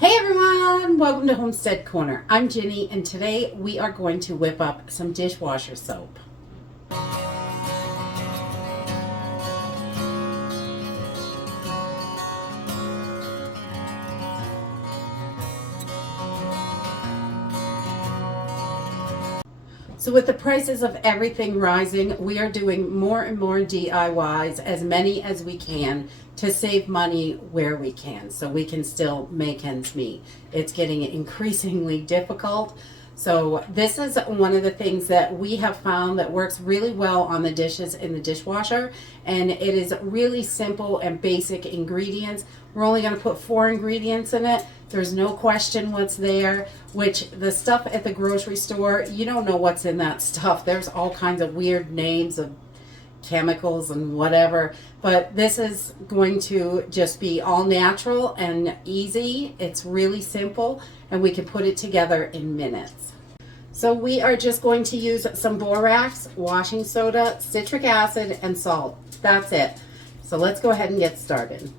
Hey everyone, welcome to Homestead Corner. I'm Ginny and today we are going to whip up some dishwasher soap. So with the prices of everything rising, we are doing more and more DIYs, as many as we can, to save money where we can, so we can still make ends meet. It's getting increasingly difficult. So this is one of the things that we have found that works really well on the dishes in the dishwasher, and it is really simple and basic ingredients. We're only going to put 4 ingredients in it. There's no question what's there, which the stuff at the grocery store, you don't know what's in that stuff. There's all kinds of weird names of chemicals and whatever, but this is going to just be all natural and easy. It's really simple and we can put it together in minutes. So we are just going to use some borax, washing soda, citric acid, and salt. That's it. So let's go ahead and get started.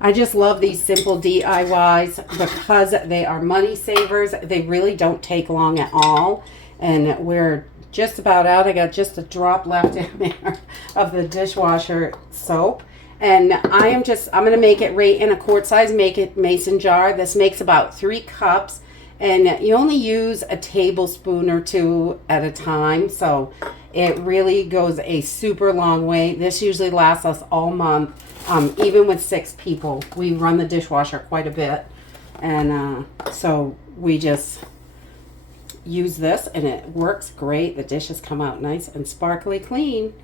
I just love these simple DIYs because they are money savers. They really don't take long at all. And we're just about out. I got just a drop left in there of the dishwasher soap. And I'm going to make it right in a quart size mason jar. This makes about 3 cups. And you only use a tablespoon or 2 at a time. So it really goes a super long way. This usually lasts us all month. Even with 6 people, we run the dishwasher quite a bit. And so we just use this and it works great. The dishes come out nice and sparkly clean.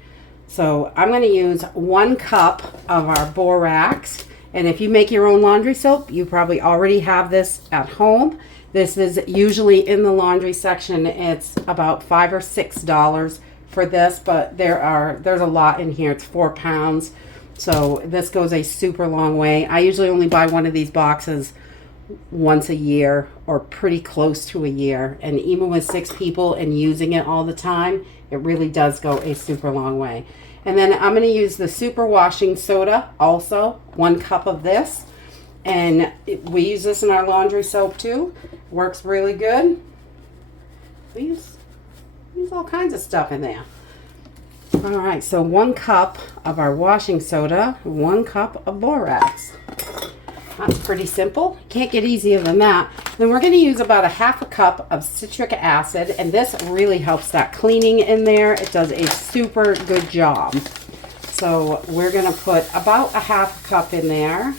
So I'm going to use 1 cup of our borax. And if you make your own laundry soap, you probably already have this at home. This is usually in the laundry section. It's about $5 or $6 for this, but there's a lot in here. It's 4 pounds. So this goes a super long way. I usually only buy one of these boxes once a year or pretty close to a year. And even with 6 people and using it all the time, it really does go a super long way. And then I'm going to use the super washing soda also, 1 cup of this. And we use this in our laundry soap too. Works really good. We use all kinds of stuff in there. All right, so 1 cup of our washing soda, 1 cup of borax. That's pretty simple. Can't get easier than that. Then we're going to use about 1/2 cup of citric acid, and this really helps that cleaning in there. It does a super good job. So we're going to put about 1/2 cup in there.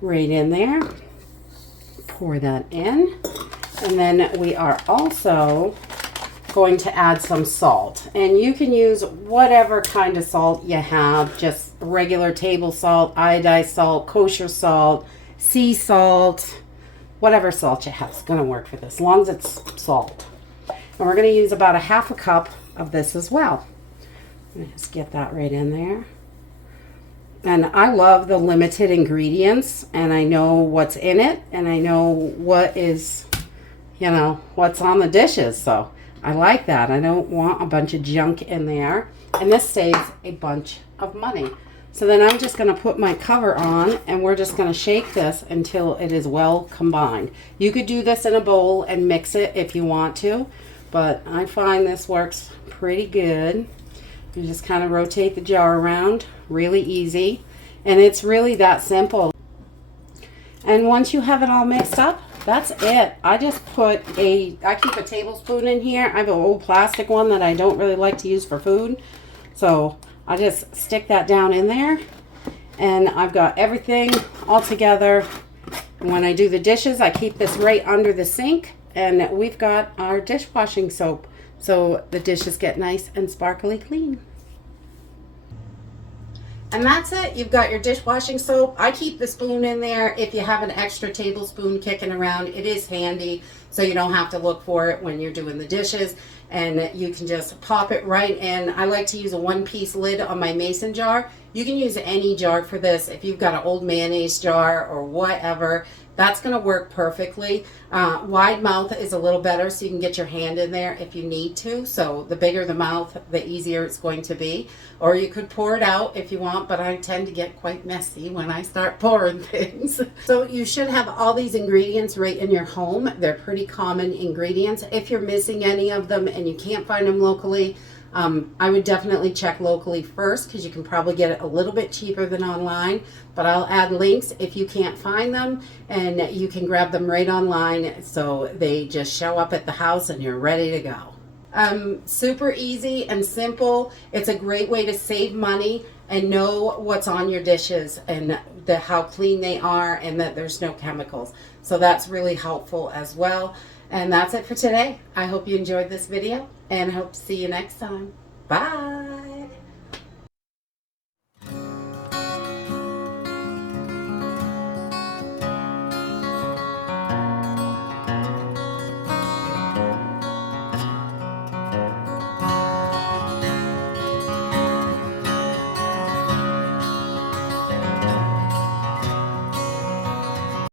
Right in there. Pour that in. And then we are also going to add some salt, and you can use whatever kind of salt you have, just regular table salt, iodized salt, kosher salt, sea salt, whatever salt you have is going to work for this, as long as it's salt. And we're going to use about 1/2 cup of this as well. Just get that right in there. And I love the limited ingredients, and I know what's in it, and I know what is, what's on the dishes, so I like that. I don't want a bunch of junk in there. And this saves a bunch of money. So then I'm just going to put my cover on, and we're just going to shake this until it is well combined. You could do this in a bowl and mix it if you want to, but I find this works pretty good. You just kind of rotate the jar around, really easy. And it's really that simple. And once you have it all mixed up, that's it. I keep a tablespoon in here. I have an old plastic one that I don't really like to use for food. So I just stick that down in there. And I've got everything all together. When I do the dishes, I keep this right under the sink. And we've got our dishwashing soap. So the dishes get nice and sparkly clean. And that's it. You've got your dishwashing soap. I keep the spoon in there if you have an extra tablespoon kicking around. It is handy. so you don't have to look for it when you're doing the dishes, and you can just pop it right in. I like to use a one-piece lid on my mason jar. You can use any jar for this. If you've got an old mayonnaise jar or whatever, that's going to work perfectly. Wide mouth is a little better, so you can get your hand in there if you need to. So the bigger the mouth, the easier it's going to be. Or you could pour it out if you want, but I tend to get quite messy when I start pouring things. So you should have all these ingredients right in your home. They're pretty common ingredients. If you're missing any of them and you can't find them locally, I would definitely check locally first, because you can probably get it a little bit cheaper than online, but I'll add links if you can't find them, and you can grab them right online, so they just show up at the house and you're ready to go. Super easy and simple. It's a great way to save money and know what's on your dishes and how clean they are, and that there's no chemicals. So that's really helpful as well. And that's it for today. I hope you enjoyed this video, and hope to see you next time. Bye.